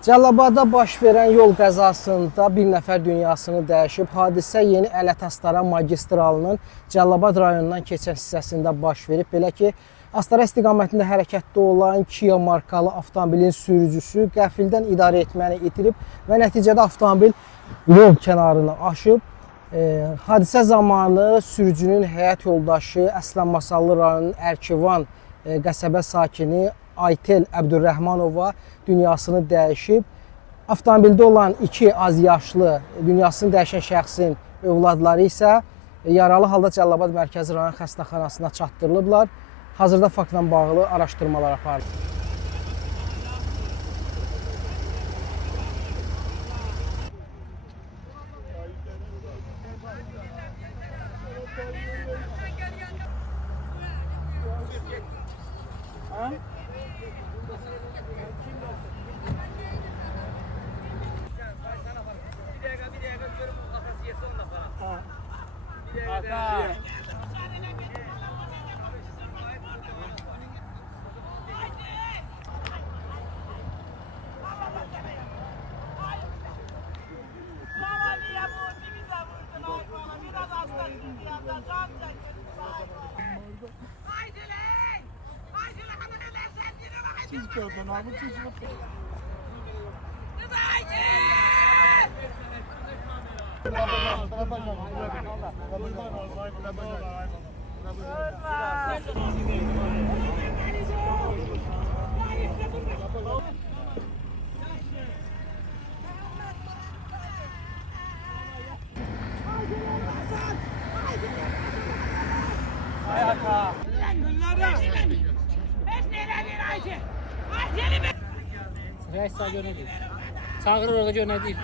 Cəlilabadda baş verən yol qəzasında bir nəfər dünyasını dəyişib. Hadisə Yeni Ələt-Astara magistralının Cəlilabad rayonundan keçən hissəsində baş verib. Belə ki, Astara istiqamətində hərəkətdə olan Kia markalı avtomobilin sürücüsü qəfildən idarə etməni itirib və nəticədə avtomobil yol kənarını aşıb. Hadisə zamanı sürücünün həyat yoldaşı Əslanmasallı rayonunun Ərkivan qəsəbə sakini Aytel Əbdürrəhmanova dünyasını dəyişib. Avtomobildə olan iki azyaşlı dünyasını dəyişən şəxsin övladları isə yaralı halda Cəlilabad Mərkəzi rayon xəstəxanasına çatdırılıblar. Hazırda faktla bağlı araşdırmalar aparılır. Reis sağ yöne değil. Çağırır orada yöne değil.